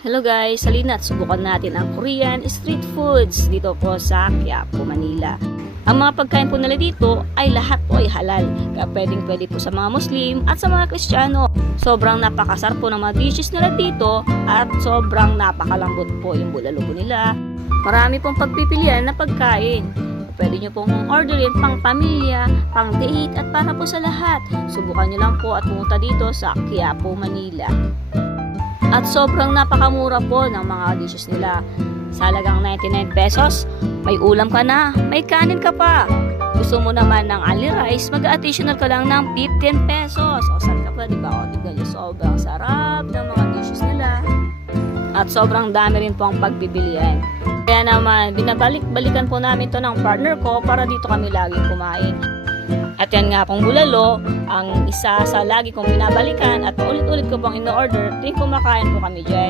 Hello guys, halina at subukan natin ang Korean street foods dito po sa Quiapo, Manila. Ang mga pagkain po nila dito ay lahat po ay halal. Kaya pwede po sa mga Muslim at sa mga Kristiyano. Sobrang napakasarap po ng mga dishes nila dito at sobrang napakalambot po yung bulalo po nila. Marami pong pagpipilian na pagkain. Pwede nyo pong orderin pang pamilya, pang date at para po sa lahat. Subukan nyo lang po at pumunta dito sa Quiapo, Manila. At sobrang napakamura po ng mga dishes nila. Sa halagang 99 pesos, may ulam ka na, may kanin ka pa. Gusto mo naman ng only rice, mag-additional ka lang ng 15 pesos. O saan ka pa, diba? O tignan nyo, sobrang sarap ng mga dishes nila. At sobrang dami rin po ang pagbibilian. Kaya naman, binabalik-balikan po namin to ng partner ko para dito kami laging kumain. At yan nga pong bulalo, ang isa sa lagi kong binabalikan at ulit-ulit ko pong in-order, tuwing kumakain po kami dyan.